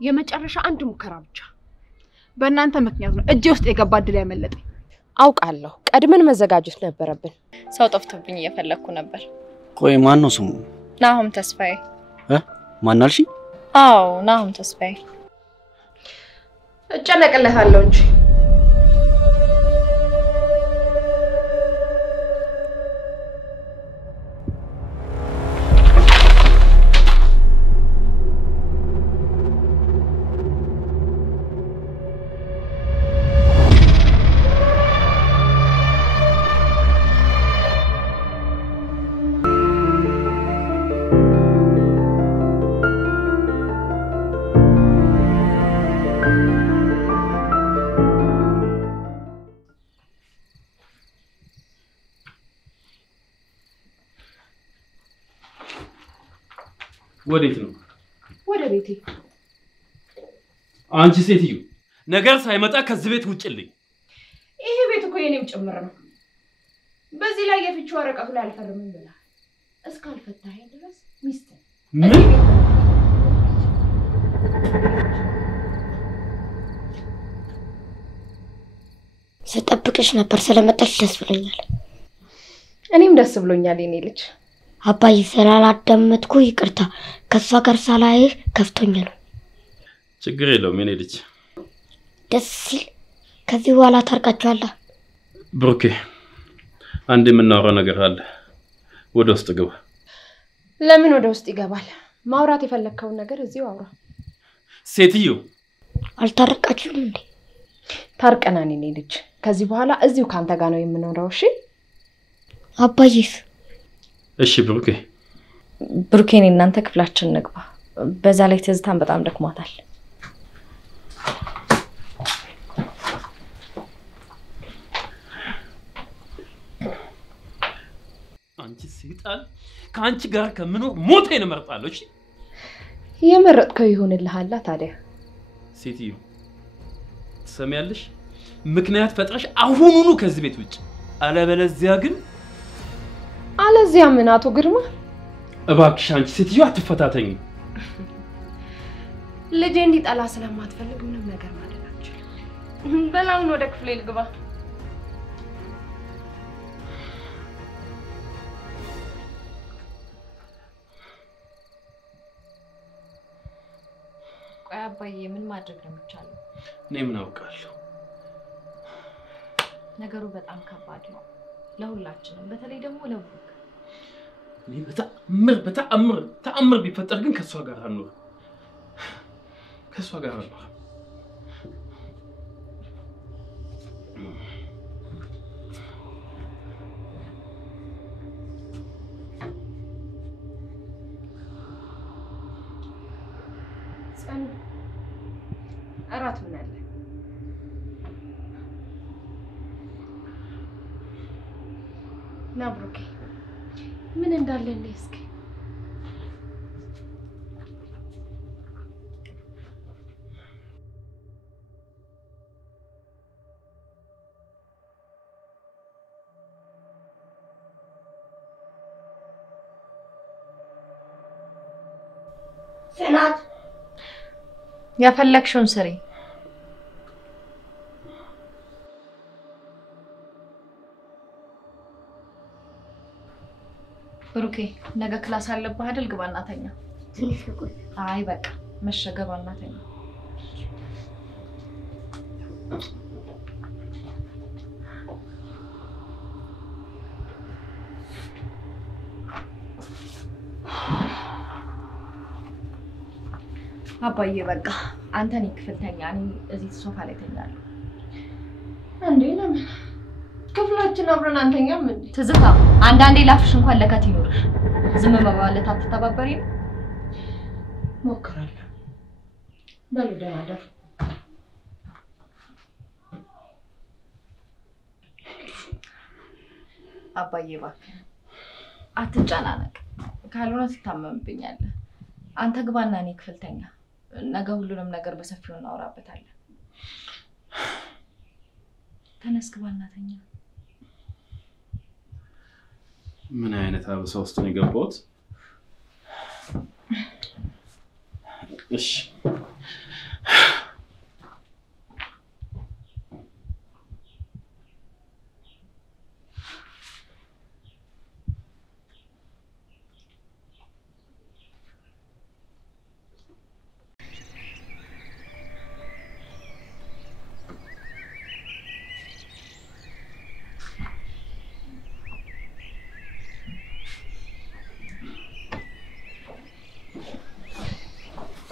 የመጨረሻ አንድ ሙከራ ብቻ በእናንተ ምክንያት ነው እጄ ውስጥ የገባ ድል ያመለጠኝ አውቃለሁ ቀድመን መዘጋጀት ነበረብን ሰው ጠፍቶብኝ እየፈለኩ ነበር ቆይ ማን ነው ስሙ ናሆም ተስፋዬ ማን አልሽ አዎ ናሆም ተስፋዬ እጨነቅልሃለሁ እንጂ ወዴት ነው ወደ ቤቴ አንቺ ሴትዮ ነገር ሳይመጣ ከዚህ ቤት ውጭልኝ ይሄ ቤት እኮ የኔም ጭምር ነው በዚህ ላይ የፍቹ ወረቀቱ ላይ አልፈርምም ብላ እስካልፈታኸኝ ድረስ ሚስት ምን ስጠብቅሽ ነበር ስለመጣሽ ደስ ብሎኛል እኔም ደስ ብሎኛል የኔ ልጅ አባዬ ስላላዳመጥኩ ይቅርታ ከሷ ጋር ሳላይ ከፍቶኝ ነው ችግር የለውም የኔ ልጅ ደስ ሲል ከዚህ በኋላ ታርቃችኋል ብሩኬ አንድ የምናወራው ነገር አለ ወደ ውስጥ ግባ ለምን ወደ ውስጥ ይገባል ማውራት የፈለከው ነገር እዚሁ አውራ ሴትዮ አልታረቃችሁም እንዴ ታርቀናን የኔ ልጅ ከዚህ በኋላ እዚሁ ካንተ ጋር ነው የምንኖረው እሺ አባዬስ እሺ ብሩኬን እናንተ ክፍላችን ንግባ በዛ ላይ ትዝታን በጣም ደክሟታል አንቺ ሰይጣን ካንቺ ጋር ከምኖር ሞቴን እመርጣለሁ እሺ የመረጥከው ይሆንልሃል ታዲያ ሴትዮ ትሰሚያለሽ ምክንያት ፈጥረሽ አሁኑኑ ከዚህ ቤት ውጭ አለበለዚያ ግን አለዚያ ምን አቶ ግርማ እባክሽ አንቺ ሴትዮ አትፈታተኝ ልጄ እንዲጠላ ስለማትፈልግ ምንም ነገር ማድረግ አልችልም በላውን ወደ ክፍሌ ልግባ ቆይ አባዬ ምን ማድረግ ነው የሚቻለው እኔ ምን አውቃለሁ ነገሩ በጣም ከባድ ነው ለሁላችንም በተለይ ደግሞ ለብሩክ እኔ በተአምር ቢፈጠር ግን ከሷ ጋር አኖር ጸን አራት ምን አለ ናብሩኬ ምን እንዳለ እስኪ ጽናት ያፈለክሽውን ስሪ ብሩኬ ነገ ክላስ አለብህ አይደል ግባና ተኛ ትንሽ ቆይ አይ በቃ መሸገባና ተኛ አባዬ በቃ አንተ ነህ ክፍል ተኛ እኔ እዚህ ሶፋ ላይ ተኛለሁ እንዴ ለምን ክፍላችን አብረን አንተኛም እንዴ ትዝታ አንዳንዴ ላፍሽ እንኳን ለከት ይኖርሽ ዝም መባባለት አትተባበሪ ሞክራለሁ በሉ ደህና ደሩ አባዬ እባክህ አትጨናነቅ ካልሆነ ትታመምብኛለህ አንተ ግባና እኔ ክፍል ተኛ ነገ ሁሉንም ነገር በሰፊው እናወራበታለን ተነስ ግባና ተኛ ምን አይነት አበሳ ውስጥ ነው የገባሁት እሺ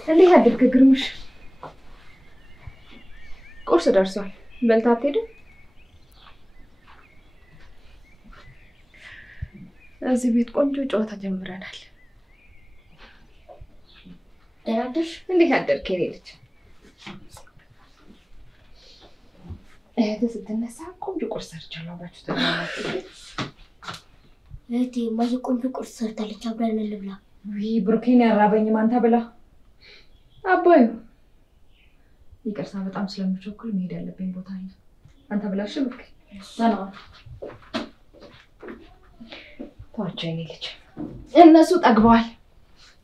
እንዴት አደርክ ግርምሽ? ቁርስ ደርሷል። በልታ አትሄድም? እዚህ ቤት ቆንጆ ጨዋታ ጀምረናል። ደህና አደርሽ? እንዴት አደርክ የኔ ልጅ? እህትህ ስትነሳ ቆንጆ ቁርስ ሰርቻለሁ። አብራችሁ ተገናኛችሁ? እህቴ ማየ ቆንጆ ቁርስ ሰርታለች፣ አብረን እንብላ። ውይ ብሩኬን ያራበኝ ማንታ ብላ። አባዩ ይቅርታ በጣም ስለምቸኩል መሄድ ያለብኝ ቦታ አለ። አንተ ብላሽ ብሩኬ። ሰላም ተዋቸው የኔ ልጅ። እነሱ ጠግበዋል።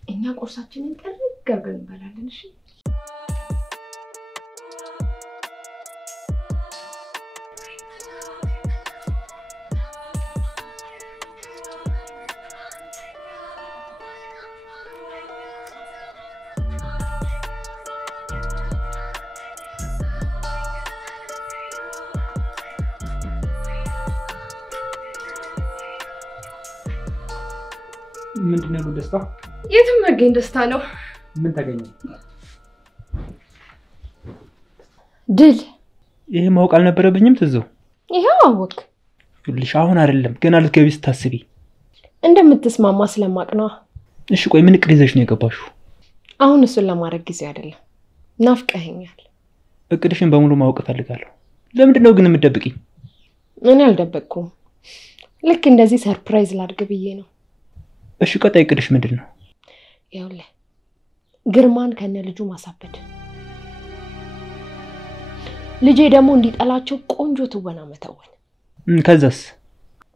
እኛ ቁርሳችንን ጠርግ አድርገን እንበላለን። እሺ ምንድነው ደስታ? የትም መገኝ ደስታ ነው። ምን ተገኘ? ድል። ይሄ ማወቅ አልነበረብኝም ትዘው። ይሄው አወቅ። ይልሽ አሁን አይደለም ገና ልትገቢ ስታስቢ እንደምትስማማ ስለማቅ ነው። እሺ ቆይ ምን እቅድ ይዘሽ ነው የገባሽው? አሁን እሱን ለማድረግ ጊዜ አይደለም። ናፍቀኸኛል። እቅድሽን በሙሉ ማወቅ ፈልጋለሁ። ለምንድን ነው ግን የምትደብቂኝ? እኔ አልደበቅኩም። ልክ እንደዚህ ሰርፕራይዝ ላድርግ ብዬ ነው። እሺ ቀጣይ እቅድሽ ምንድነው? ይኸውልህ ግርማን ከነ ልጁ ማሳበድ፣ ልጄ ደግሞ እንዲጠላቸው ቆንጆ ትወና መተወን። ከዛስ?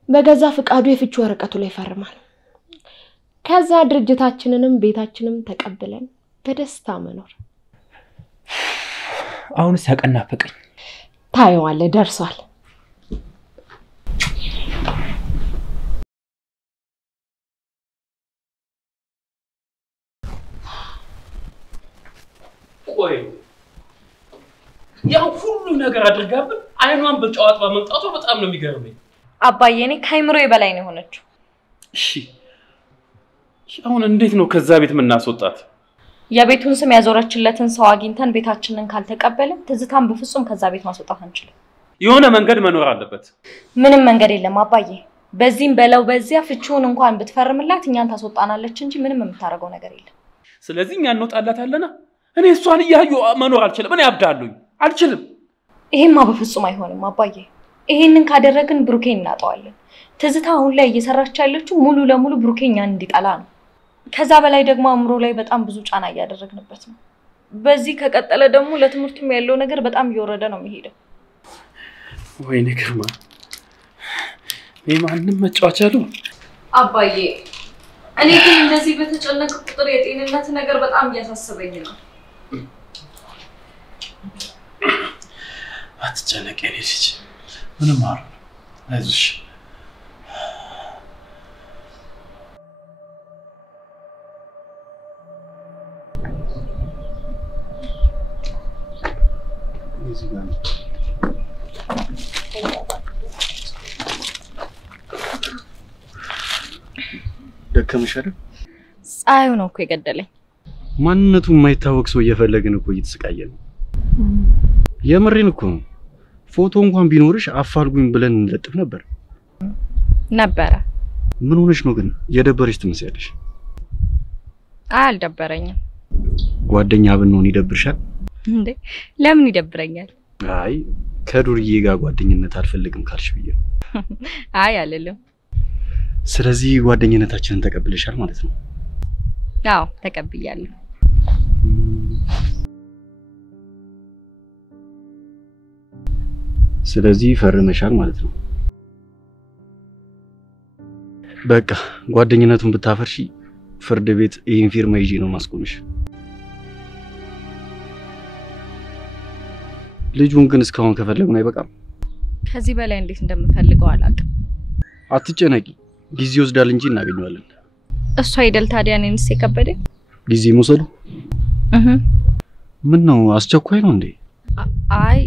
በገዛ ፍቃዱ የፍቹ ወረቀቱ ላይ ፈርማል። ከዛ ድርጅታችንንም ቤታችንም ተቀብለን በደስታ መኖር። አሁንስ ያቀናፈቀኝ። ታየዋለህ፣ ደርሷል። ቆይ ያው ሁሉ ነገር አድርጋብን አይኗን በጨዋታ መምጣቷ በጣም ነው የሚገርመኝ። አባዬ እኔ ካይምሮዬ በላይ ነው ሆነችው። እሺ አሁን እንዴት ነው ከዛ ቤት ምናስወጣት? የቤቱን ስም ያዞረችለትን ሰው አግኝተን ቤታችንን ካልተቀበልን ትዝታን በፍጹም ከዛ ቤት ማስወጣት አንችልም። የሆነ መንገድ መኖር አለበት። ምንም መንገድ የለም አባዬ። በዚህም በለው በዚያ ፍቹን እንኳን ብትፈርምላት እኛን ታስወጣናለች እንጂ ምንም የምታረገው ነገር የለም። ስለዚህ እኛ እንወጣላታለና እኔ እሷን ያዩ መኖር አልችልም። እኔ አብዳለሁ አልችልም። ይሄማ በፍጹም አይሆንም አባዬ። ይሄንን ካደረግን ብሩኬን እናጣዋለን። ትዝታ አሁን ላይ እየሰራች ያለችው ሙሉ ለሙሉ ብሩኬኛን እንዲጠላ ነው። ከዛ በላይ ደግሞ አምሮ ላይ በጣም ብዙ ጫና እያደረግንበት ነው። በዚህ ከቀጠለ ደግሞ ለትምህርቱም ያለው ነገር በጣም እየወረደ ነው የሚሄደው። ወይኔ ግርማ እኔ ማንንም መጫወቻ ነው አባዬ። እኔ ግን እንደዚህ በተጨነቀ ቁጥር የጤንነት ነገር በጣም እያሳሰበኝ ነው። አትጨነቂ የኔ ልጅ፣ ምንም አልሆንም። አይዞሽ። ደከመሽ አይደል? ፀሐዩ ነው እኮ የገደለኝ። ማንነቱ የማይታወቅ ሰው እየፈለግን እኮ እየተሰቃየን ነው። የምሬን እኮ ነው። ፎቶ እንኳን ቢኖርሽ አፋልጉኝ ብለን እንለጥፍ ነበር። ምን ሆነሽ ነው ግን? የደበረሽ ትመስያለሽ። አልደበረኝም። ጓደኛ ብንሆን ይደብርሻል እንዴ? ለምን ይደብረኛል? አይ ከዱርዬ ጋር ጓደኝነት አልፈልግም ካልሽ ብዬ ነው። አይ አልልም። ስለዚህ ጓደኝነታችንን ተቀብለሻል ማለት ነው? አዎ ተቀብያለሁ። ስለዚህ ፈርመሻል ማለት ነው። በቃ ጓደኝነቱን ብታፈርሺ ፍርድ ቤት ይሄን ፊርማ ይዤ ነው ማስቆምሽ። ልጁን ግን እስካሁን ከፈለግን አይበቃም? ከዚህ በላይ እንዴት እንደምፈልገው አላውቅም። አትጨነቂ፣ ጊዜ ይወስዳል እንጂ እናገኘዋለን። እሱ አይደል ታዲያ እኔንስ የከበደኝ? ጊዜ መውሰዱ? ምን ነው አስቸኳይ ነው እንዴ? አይ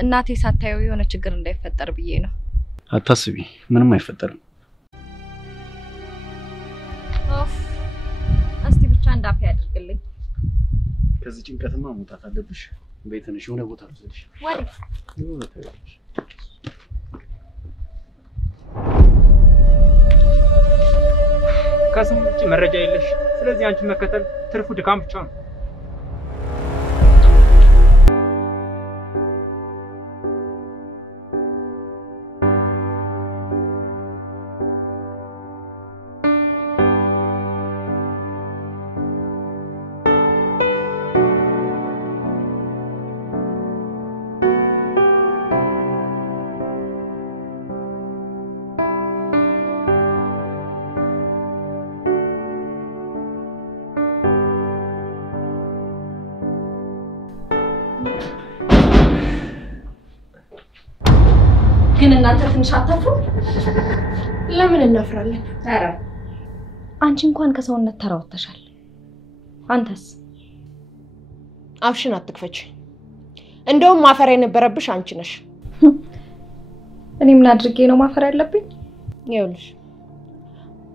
እናቴ ሳታየው የሆነ ችግር እንዳይፈጠር ብዬ ነው። አታስቢ፣ ምንም አይፈጠርም። እስቲ ብቻ እንዳፍ ያድርግልኝ። ከዚህ ጭንቀትማ መውጣት አለብሽ። ቤትንሽ የሆነ ቦታ ልትልሽ ከስሙ ውጭ መረጃ የለሽ። ስለዚህ አንቺ መከተል ትርፉ ድካም ብቻ ነው። ግን እናንተ ትንሽ አታፍሩ? ለምን እናፍራለን? ኧረ አንቺ እንኳን ከሰውነት ተራውተሻል። አንተስ? አፍሽን አትክፈች። እንደውም ማፈር የነበረብሽ አንቺ ነሽ። እኔ ምን አድርጌ ነው ማፈር ያለብኝ? ይኸውልሽ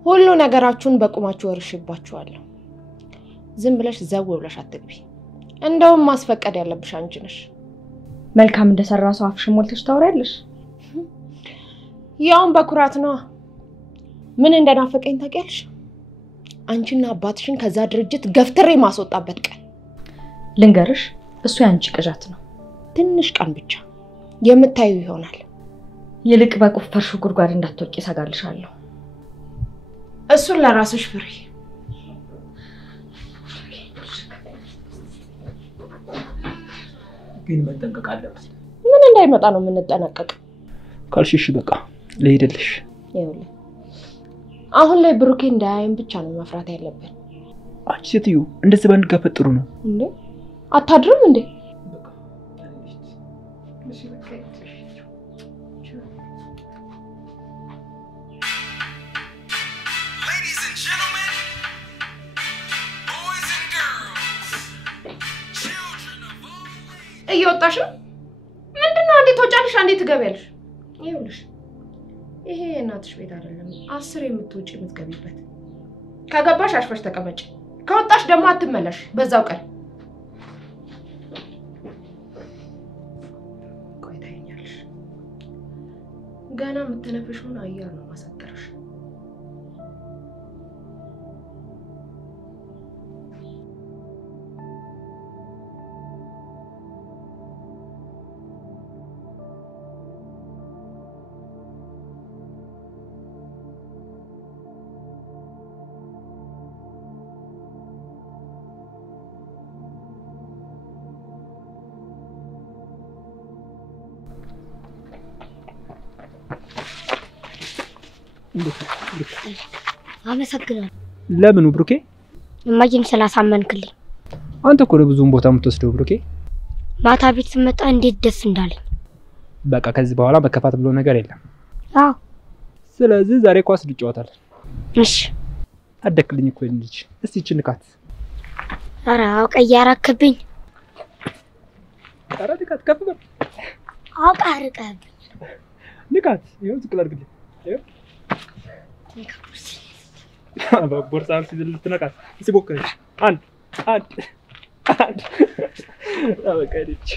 ሁሉ ነገራችሁን በቁማችሁ ወርሽባችኋለሁ። ዝም ብለሽ ዘው ብለሽ አትግቢ። እንደውም ማስፈቀድ ያለብሽ አንቺ ነሽ። መልካም እንደሰራ ሰው አፍሽን ሞልተሽ ታወሪያለሽ? ያውን በኩራት ነው። ምን እንደናፈቀኝ ታውቂያለሽ? አንቺና አባትሽን ከዛ ድርጅት ገፍትሬ ማስወጣበት ቀን። ልንገርሽ፣ እሱ ያንቺ ቅዠት ነው። ትንሽ ቀን ብቻ የምታዩ ይሆናል። ይልቅ በቁፈርሹ ጉድጓድ እንዳትወጪ ሰጋልሻለሁ። እሱን ለራስሽ ፍሪ። ግን መጠንቀቅ አለብሽ። ምን እንዳይመጣ ነው የምንጠነቀቅ? ካልሽሽ በቃ ለሄደልሽ። ይኸውልህ አሁን ላይ ብሩኬ እንዳያይን ብቻ ነው መፍራት ያለብን። አንቺ ሴትዮ እንደዚህ ባንጋፈጥ ጥሩ ነው እንዴ? አታድርም እንዴ? እየወጣሽ ነው? ምንድነው? አንዴ ትወጫለሽ፣ አንዴ ትገቢያለሽ። ይኸውልሽ ይሄ የእናትሽ ቤት አይደለም። 10 የምትወጪ የምትገቢበት። ከገባሽ አሽፈሽ ተቀመጪ፣ ከወጣሽ ደግሞ አትመለሽ በዛው ቀን። ቆይ ታይኛለሽ። ገና የምትነፍሽውን አየር ነው ማሳጠርሽ። አመሰግናለሁ። ለምን ብሩኬ? እማዬን ስላሳመንክልኝ። አንተ እኮ ለብዙም ቦታ የምትወስደው ብሩኬ። ማታ ቤት ስመጣ እንዴት ደስ እንዳለኝ። በቃ ከዚህ በኋላ መከፋት ብሎ ነገር የለም። አዎ። ስለዚህ ዛሬ ኳስ እንጫወታለን። እሺ። አደክልኝ እኮ ልጅ። እስቲ ጭንካት። ኧረ አውቀ እያራክብኝ። ኧረ ንካት፣ ከፍ በል። አውቀ አርቀብኝ። ንካት። ይኸው ዝቅ አድርግልኝ። ይኸው ቦርሳም ሲዝል ልትነካት። እስቲ ሞክረሽ። አንድ በቃ ልጅ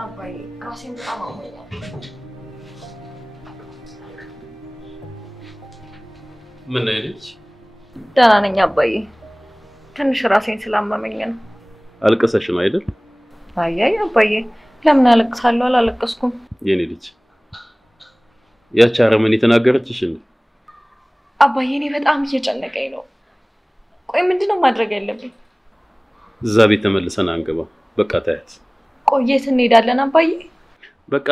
አባዬ ራሴን በጣም አሞኛል። ምን አይልሽ? ደህና ነኝ አባዬ። ትንሽ ራሴን ስላመመኝ ነው። አልቀሰሽ ነው አይደል? አይ አባዬ ለምን አለቅሳለሁ? አላለቀስኩም። የኔ ልጅ ያቺ አረመኔ ተናገረችሽ እንዴ? አባዬ እኔ በጣም እየጨነቀኝ ነው። ቆይ ምንድነው ማድረግ ያለብኝ? እዛ ቤት ተመልሰን አንገባ። በቃ ታያት። ቆየት እንሄዳለን አባዬ? በቃ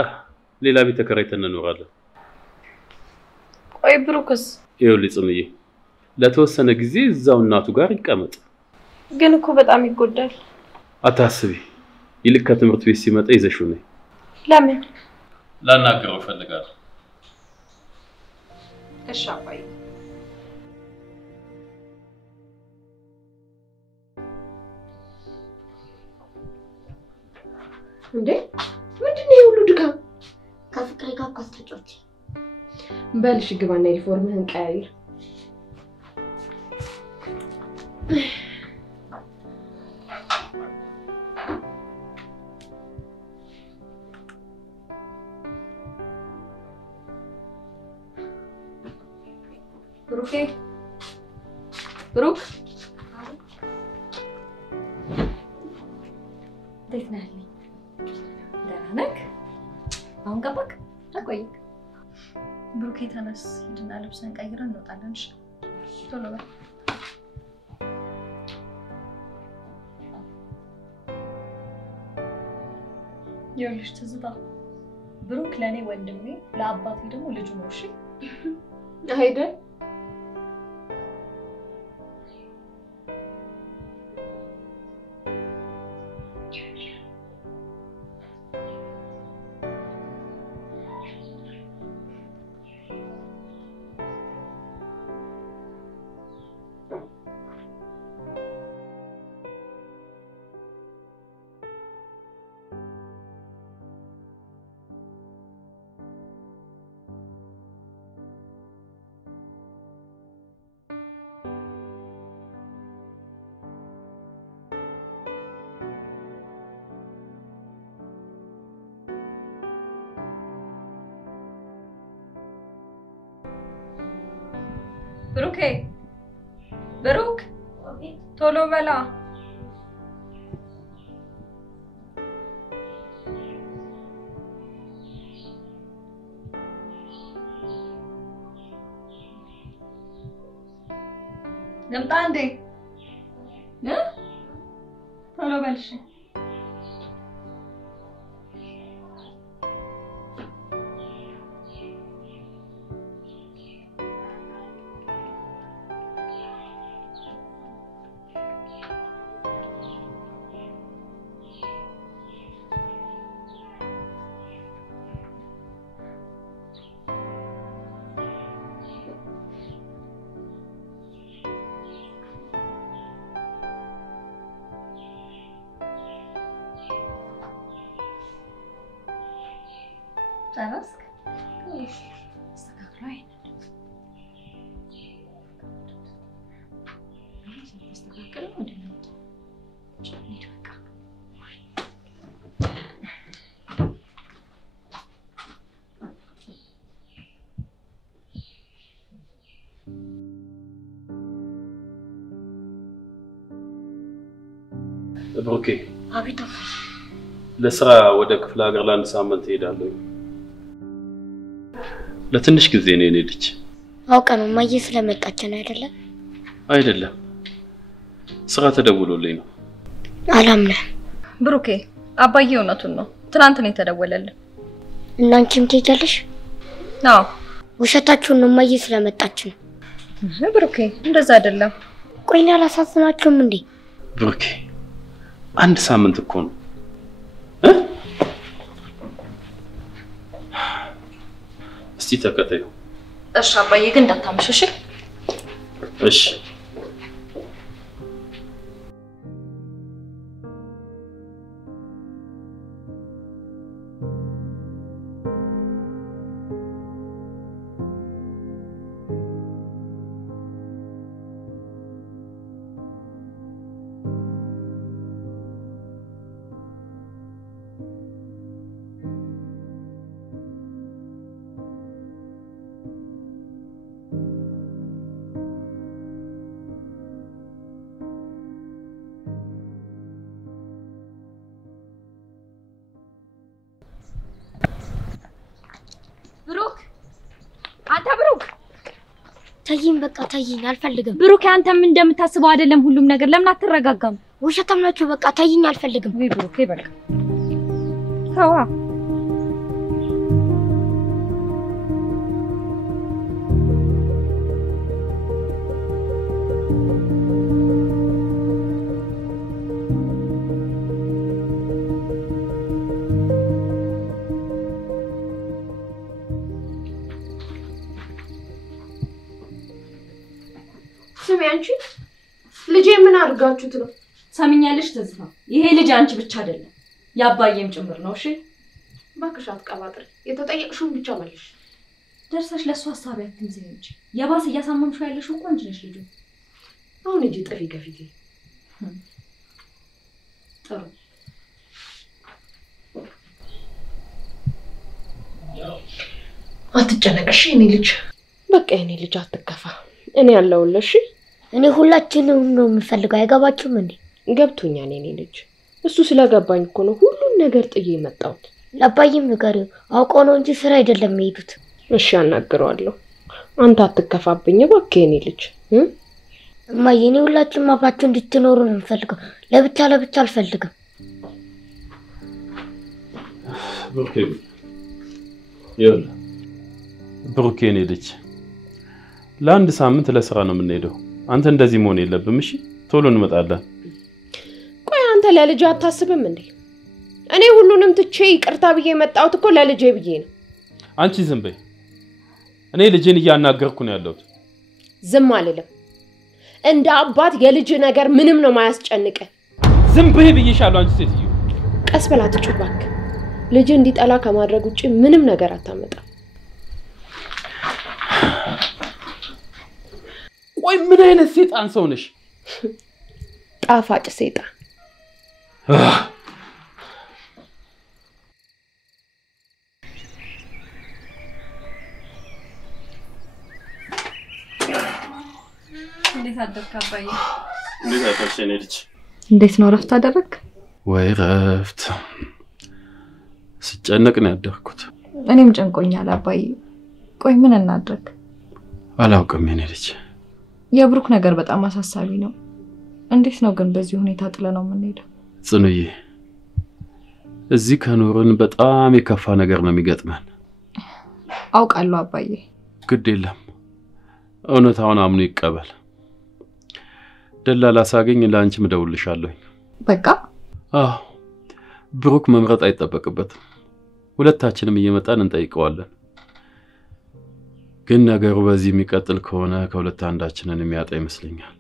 ሌላ ቤት ተከራይተን እንኖራለን። ቆይ ብሩክስ? ይኸውልህ ጽምዬ ለተወሰነ ጊዜ እዛው እናቱ ጋር ይቀመጥ። ግን እኮ በጣም ይጎዳል። አታስቢ። ይልቅ ከትምህርት ቤት ሲመጣ ይዘሽው ነይ። ለምን? ላናግረው እፈልጋለሁ። እሺ አባዬ። እንዴ ምንድነው ይሄ ሁሉ ድካም? ከፍቅሬ ጋር ኳስ ተጫወች። በልሽ ግባና ዩኒፎርምህን ቀያይር። ብሩኬ ብሩክ እንዴት ነህ? ደህና ነህ? አሁን ገባክ? አቆይክ። ብሩኬ ተነስ፣ ሂድና ልብስን ቀይረን እንወጣለን። እሺ ቶሎ በል። ይኸውልሽ ትዝታ፣ ብሩክ ለኔ ወንድሜ፣ ለአባቴ ደግሞ ልጁ ነው። እሺ አይደል? ብሩኬ ብሩክ ቶሎ በላ። ልምጣ እንዴ? ቶሎ በልሽ። ጨረስክ? استغفر ብሩኬ አቤት። ለስራ ወደ ክፍለ ሀገር ለአንድ ሳምንት እሄዳለሁ። ለትንሽ ጊዜ ነው የኔ ልጅ። አውቀን ማየ ስለመጣች ነው አይደለም? አይደለም፣ ስራ ተደውሎልኝ ነው። አላምነህ ብሩኬ፣ አባዬ እውነቱን ነው። ትናንት ነው የተደወለልን። እናንቺም ትሄጃለሽ? አዎ። ውሸታችሁን ነው ማየ ስለመጣች ነው። ብሩኬ እንደዛ አይደለም። ቆይና አላሳዝናችሁም እንዴ? ብሩኬ አንድ ሳምንት እኮ ነው። እስቲ ተከታዩ። እሺ አባዬ፣ ግን እንዳታምሽ እሺ? እሺ። ተይኝ በቃ ተይኝ አልፈልግም ብሩኬ አንተም እንደምታስበው አይደለም ሁሉም ነገር ለምን አትረጋጋም ውሸታም ናችሁ በቃ ተይኝ አልፈልግም ወይ ብሩኬ በቃ ተዋ ስሚያንቺ ልጄ ምን አድርጋችሁት ነው ሰምኛለሽ ተዝፋ ይሄ ልጅ አንቺ ብቻ አይደለም ያባየም ጭምር ነው እሺ ባክሽ አትቀባጥሪ የተጠየቅሽውን ብቻ መልሽ ደርሰሽ ለሱ ሐሳብ ያትምዘኝ እንጂ የባስ እያሳመምሽው ያለሽው እንኳን አንቺ ነሽ ልጁ አሁን እጂ ጥሪ ከፊቴ ጥሩ አትጨነቅሽ የኔ ልጅ በቃ የኔ ልጅ አትከፋ እኔ ያለውልሽ እኔ ሁላችንም ነው የምፈልገው አይገባችሁም እንዴ ገብቶኛል የኔ ልጅ እሱ ስለገባኝ እኮ ነው ሁሉን ነገር ጥዬ መጣሁት ለአባዬም ንገሪው አውቀው ነው እንጂ ስራ አይደለም የሚሄዱት እሺ አናግረዋለሁ አንተ አትከፋብኝ እባክህ የኔ ልጅ እማዬ እኔ ሁላችንም አብራችሁ እንድትኖሩ ነው የምፈልገው ለብቻ አልፈልግም ብሩኬ የኔ ልጅ ለአንድ ሳምንት ለስራ ነው የምንሄደው አንተ እንደዚህ መሆን የለብም እሺ ቶሎ እንመጣለን ቆይ አንተ ለልጅ አታስብም እንዴ እኔ ሁሉንም ትቼ ይቅርታ ብዬ መጣሁት እኮ ለልጄ ብዬ ነው አንቺ ዝም በይ እኔ ልጄን እያናገርኩ ነው ያለሁት ዝም አልልም እንደ አባት የልጅ ነገር ምንም ነው ማያስጨንቀ ዝም በይ ብዬሻለሁ አንቺ ሴትዮ ቀስ በላ ትጩባክ ልጅ እንዲጠላ ከማድረግ ውጪ ምንም ነገር አታመጣ ቆይ ምን አይነት ሰይጣን ሰው ነሽ ጣፋጭ ሰይጣን እንዴት አደርክ አባዬ እንዴት አደርሽ የኔ ልጅ እንዴት ነው ረፍት አደረክ ወይ ረፍት ስጨነቅ ነው ያደርኩት እኔም ጨንቆኛል አባዬ ቆይ ምን እናድርግ አላውቅም የኔ ልጅ የብሩክ ነገር በጣም አሳሳቢ ነው እንዴት ነው ግን በዚህ ሁኔታ ጥለነው የምንሄደው ጽኑዬ እዚህ ከኖርን በጣም የከፋ ነገር ነው የሚገጥመን አውቃለሁ አባዬ ግድ የለም እውነታውን አምኖ ይቀበል ደላላ ሳገኝ ለአንቺ ምደውልሻለሁ በቃ ብሩክ መምረጥ አይጠበቅበትም ሁለታችንም እየመጣን እንጠይቀዋለን ግን ነገሩ በዚህ የሚቀጥል ከሆነ ከሁለት አንዳችንን የሚያጣ ይመስለኛል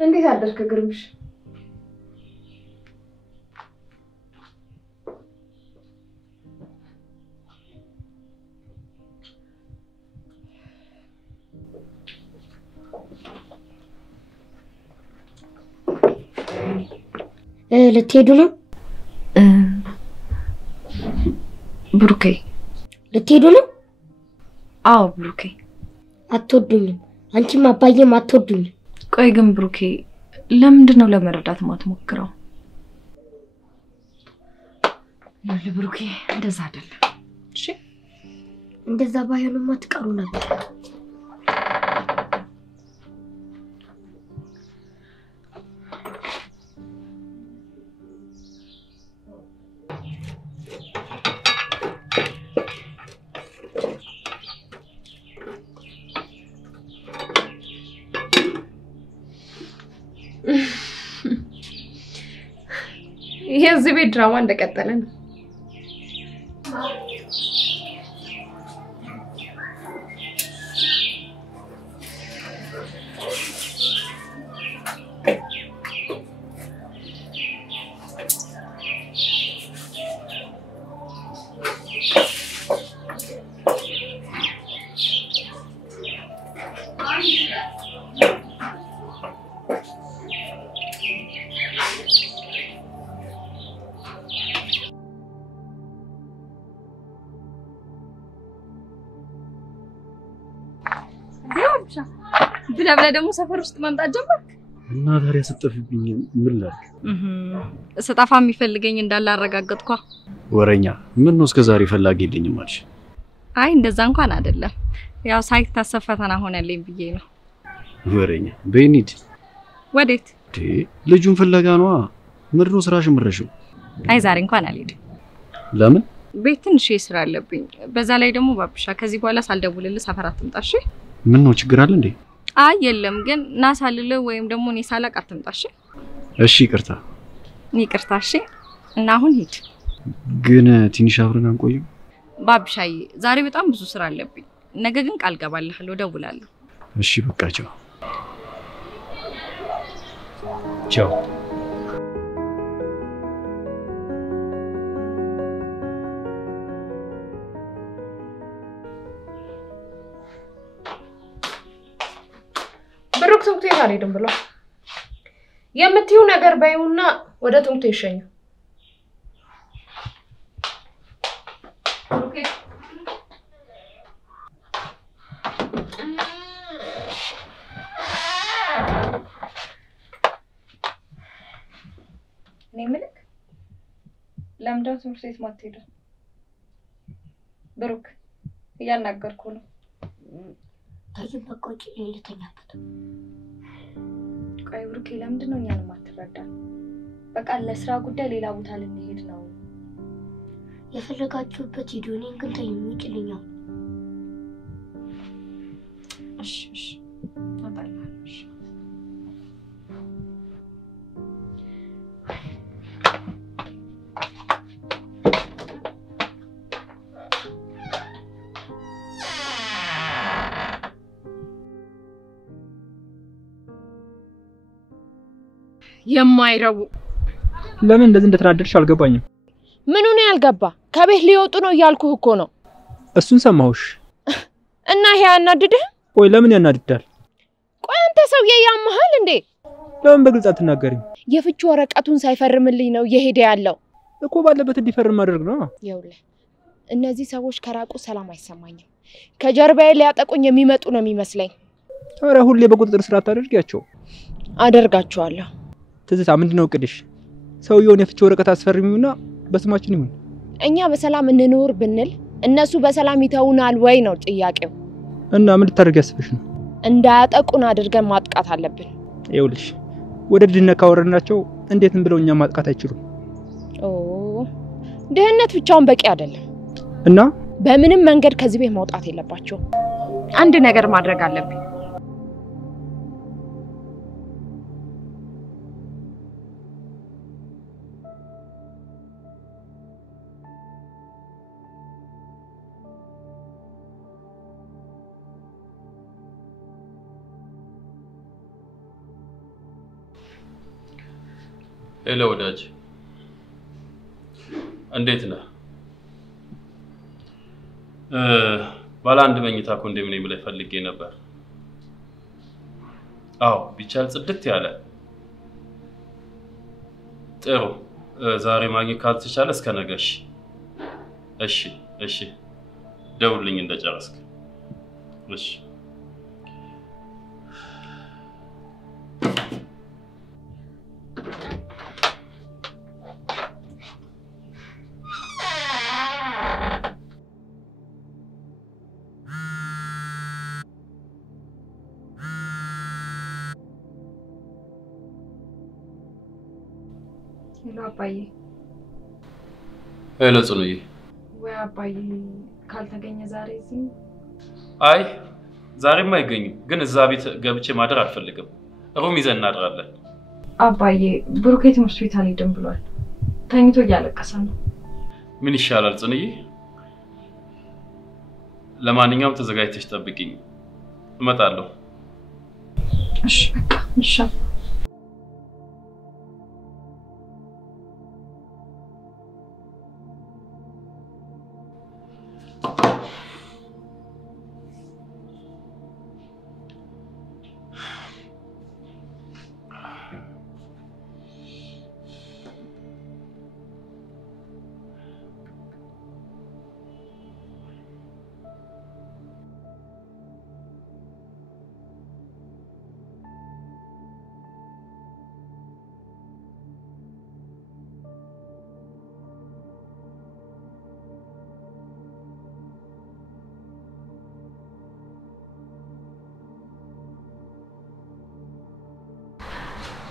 እንዴት አደርክ ግርምሽ ልትሄዱ ነው ብሩኬ ልትሄዱ ነው አዎ ብሩኬ አትወዱኝም አንቺም አባዬም አትወዱኝም ቆይ ግን ብሩኬ ለምንድን ነው ለመረዳት ማትሞክረው ለብሩኬ እንደዛ አይደለም እሺ እንደዛ ባይሆንማ ትቀሩ ነበር የዚህ ቤት ድራማ እንደቀጠለ ነው ባብሻ ብለብለ ደግሞ ሰፈር ውስጥ መምጣት ጀመርክ እና ታዲያ ስጠፍብኝ ምን ላድርግ? ስጠፋ የሚፈልገኝ እንዳለ አረጋግጥኳ። ወረኛ ምን ነው እስከዛሬ ፈላጊ የለኝም አልሽ? አይ እንደዛ እንኳን አይደለም። ያው ሳይታሰብ ፈተና ሆነልኝ ብዬ ነው። ወረኛ በይኒድ ወዴት? ልጁን ፍለጋ ነው። ምንድነው ስራሽ ምረሽው? አይ ዛሬ እንኳን አልሄድም። ለምን? ቤት ትንሽ ስራ አለብኝ። በዛ ላይ ደግሞ ባብሻ ከዚህ በኋላ ሳልደውልልህ ሰፈር አትምጣሽ። ምን ነው ችግር አለ እንዴ? አይ የለም ግን ናሳልልህ ወይም ደግሞ እኔ ሳላቅ አትምጣሽ። እሺ ይቅርታ። ይቅርታሽ። እና አሁን ሂድ። ግን ትንሽ አብረን አንቆይም? ባብሻዬ ዛሬ በጣም ብዙ ስራ አለብኝ። ነገ ግን ቃል ገባልሃለሁ፣ እደውላለሁ። እሺ በቃ ቻው። ቻው። ብሩክ ትምህርት ቤት አልሄድም ብሎ የምትዩ ነገር ባይውና ወደ ትምህርት ይሸኙ። ኦኬ ነምልክ ለምንድነው ትምህርት ቤት ማትሄደው? ብሩክ እያናገርኩ ነው። ታይበቆጭ ለተኛበት ቆይ ብሩክ ለምንድነው እኛን ማትረዳን? በቃ ለስራ ጉዳይ ሌላ ቦታ ልንሄድ ነው። የፈለጋችሁበት ቪዲዮኔን ግን ታይሙጭልኛ። እሺ ታጣላሽ። የማይረቡ ለምን እንደዚህ እንደተናደድሽ አልገባኝም። ምኑ ነው ያልገባ? ከቤት ሊወጡ ነው እያልኩህ እኮ ነው። እሱን ሰማሁሽ። እና ይሄ ያናድድህ? ቆይ ለምን ያናድዳል? ቆይ አንተ ሰውዬ ያመሃል እንዴ? ለምን በግልጽ አትናገሪም? የፍቺ ወረቀቱን ሳይፈርምልኝ ነው የሄደ ያለው እኮ። ባለበት እንዲፈርም ማድረግ ነው። ይኸውልህ እነዚህ ሰዎች ከራቁ ሰላም አይሰማኝም። ከጀርባዬ ሊያጠቁኝ የሚመጡ ነው የሚመስለኝ። ታዲያ ሁሌ በቁጥጥር ስር አታደርጊያቸው? አደርጋቸዋለሁ። ትዝታ ምንድነው እቅድሽ? ሰውየውን የፍቺ ወረቀት አስፈርሚውና በስማችን ይሁን። እኛ በሰላም እንኖር ብንል እነሱ በሰላም ይተውናል ወይ ነው ጥያቄው። እና ምን ልታደርጊ ያስበሽ ነው? እንዳያጠቁን አድርገን ማጥቃት አለብን። ይኸውልሽ ወደ ድህነት ካወረድናቸው እንዴትም ብለው እኛ ማጥቃት አይችሉም። ድህነት ብቻውን በቂ አይደለም እና በምንም መንገድ ከዚህ ቤት መውጣት የለባቸው። አንድ ነገር ማድረግ አለብን። ሄሎ ወዳጅ፣ እንዴት ነህ? ባለ አንድ መኝታ ኮንዶሚኒየም ላይ ፈልጌ ነበር። አዎ ቢቻል ጽድት ያለ። ጥሩ። ዛሬ ማግኘት ካልተቻለ እስከ ነገ። እሺ ደውልልኝ እንደጨረስክ። እሺ ሄሎ አባዬ። ሄሎ ጽኑዬ። ወይ አባዬ ካልተገኘ ዛሬ እዚህ? አይ ዛሬም አይገኝም፣ ግን እዛ ቤት ገብቼ ማደር አልፈልግም። ሩም ይዘን እናድራለን። አባዬ ብሩኬ ትምህርት ቤት አልሄድም ብሏል። ተኝቶ እያለቀሰ ነው። ምን ይሻላል ጽኑዬ? ለማንኛውም ተዘጋጅተሽ ጠብቂኝ፣ እመጣለሁ። እሺ በቃ እሺ።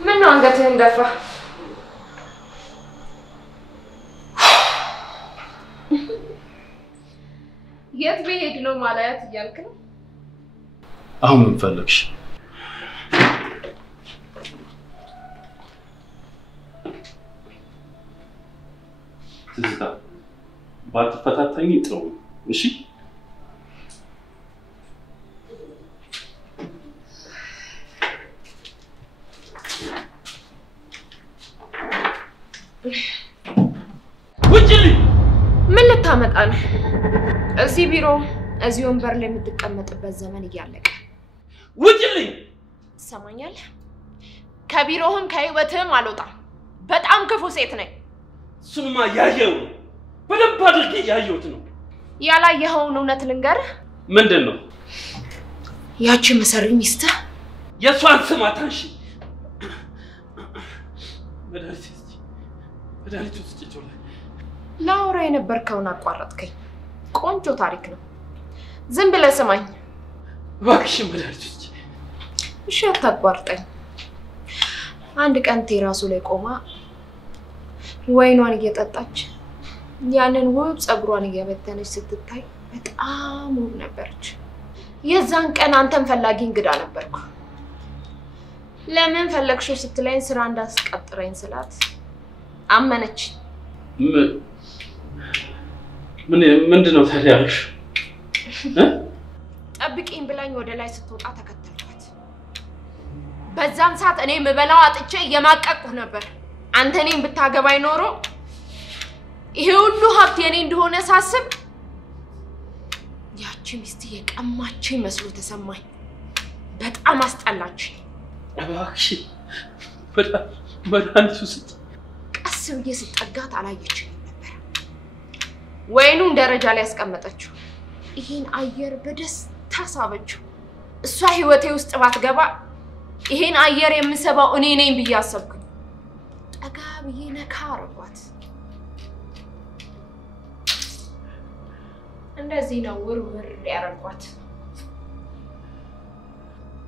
ምን ነው አንገትህን ደፋ? የት ብሄድ ነው ማላያት እያልክ ነው? አሁን ምን ፈለግሽ? ትዝታ ባትፈታተኝ ጥሩ እሺ? ውጭልኝ! ምን ልታመጣ ነው? እዚህ ቢሮ እዚህ ወንበር ላይ የምትቀመጥበት ዘመን እያለቀ። ውጭልኝ! ትሰማኛለህ? ከቢሮህም ከህይወትህም አልወጣም። በጣም ክፉ ሴት ነኝ። እሱንማ ያየው ነው። በደንብ አድርጌ ያየሁት ነው። ያላየኸውን እውነት ልንገርህ። ምንድን ነው? ያቺ መሰሪ ሚስትህ የእሷን ስም አታንሺ። መድኃኒት ውስጥ ይጮላል። ላውራ የነበርከውን አቋረጥከኝ። ቆንጆ ታሪክ ነው። ዝም ብለህ ስማኝ እባክሽ። መድኃኒት ውስጥ እሺ፣ አታቋርጠኝ። አንድ ቀን ቴራሱ ላይ ቆማ ወይኗን እየጠጣች ያንን ውብ ጸጉሯን እየበተነች ስትታይ በጣም ውብ ነበረች። የዛን ቀን አንተን ፈላጊ እንግዳ ነበርኩ። ለምን ፈለግሽው ስትለኝ ስራ እንዳስቀጥረኝ ስላት አመነች። ምንድነው ታዲያ ያልሽ? ጠብቂኝ ብላኝ ወደ ላይ ስትወጣ ተከተልኳት። በዛን ሰዓት እኔ ምበላው አጥቼ እየማቀቅኩ ነበር። አንተ እኔን ብታገባኝ ኖሮ ይሄ ሁሉ ሀብት የኔ እንደሆነ ሳስብ ያቺ ሚስት የቀማችኝ መስሎ ተሰማኝ። በጣም አስጠላችኝ። እባክሽ መድኃኒት ውስጥ ቀስ ብዬ ስጠጋት አላየችኝም ነበር። ወይኑን ደረጃ ላይ ያስቀመጠችው ይሄን አየር በደስታ ሳበችው። እሷ ህይወቴ ውስጥ ባትገባ ይሄን አየር የምሰባው እኔ ነኝ ብዬ አሰብኩኝ። ጠጋ ብዬ ነካ አረኳት። እንደዚህ ነው ውርውር ያረኳት።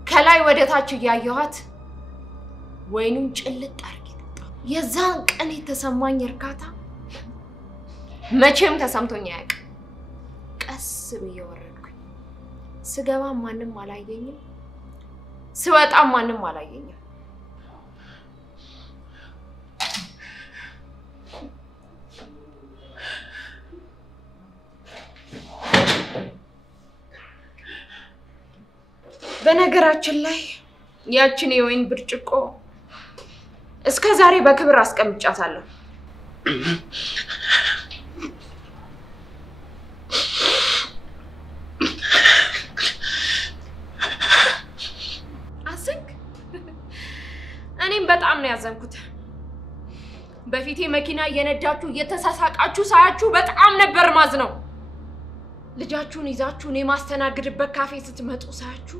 ከላይ ወደ ታች እያየኋት ወይኑን ጭልጥ አድርጌ ጠጣሁ። የዛን ቀን የተሰማኝ እርካታ መቼም ተሰምቶኝ አያውቅም። ቀስ ብዬ ወረድኩኝ። ስገባ ማንም አላየኝም፣ ስወጣ ማንም አላየኝም። በነገራችን ላይ ያችን የወይን ብርጭቆ እስከ ዛሬ በክብር አስቀምጫታለሁ። አዘንክ? እኔም በጣም ነው ያዘንኩት። በፊቴ መኪና እየነዳችሁ እየተሳሳቃችሁ ሳያችሁ በጣም ነበር ማዝነው። ልጃችሁን ይዛችሁ እኔ ማስተናግድበት ካፌ ስትመጡ ሳያችሁ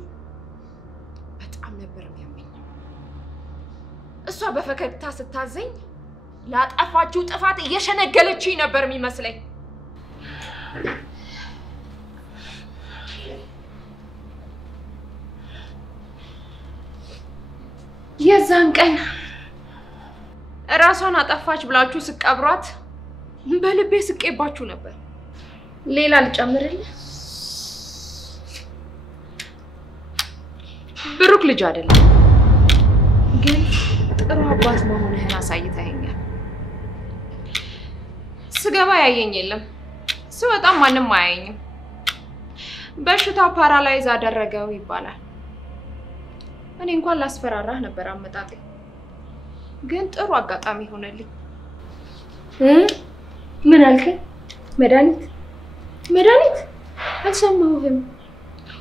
በጣም ነበር የሚያመኝ። እሷ በፈገግታ ስታዘኝ ላጠፋችሁ ጥፋት እየሸነገለችኝ ነበር የሚመስለኝ። የዛን ቀን ራሷን አጠፋች ብላችሁ ስቀብሯት በልቤ ስቄባችሁ ነበር። ሌላ ልጨምርልህ? ብሩክ ልጅ አይደለም፣ ግን ጥሩ አባት መሆንህን አሳይተኸኛል። ስገባ ያየኝ የለም፣ ስወጣም ማንም አያየኝም። በሽታ ፓራላይዝ አደረገው ይባላል። እኔ እንኳን ላስፈራራህ ነበር አመጣጤ፣ ግን ጥሩ አጋጣሚ ሆነልኝ። ምን አልከኝ? መድኃኒት መድኃኒት? አልሰማሁህም።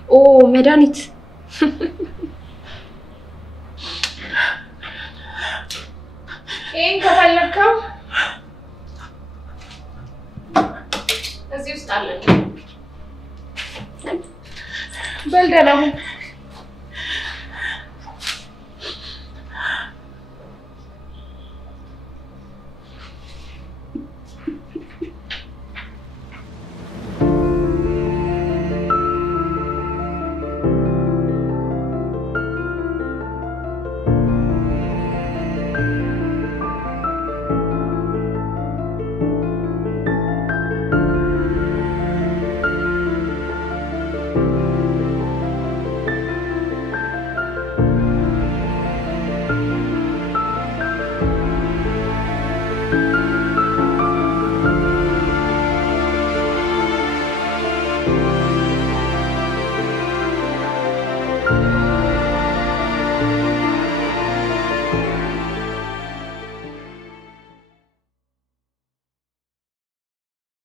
ኦ መድኃኒት። ይሄን ከፈለከው እዚህ ውስጥ አለ። በል ደህና ሁን። ነው።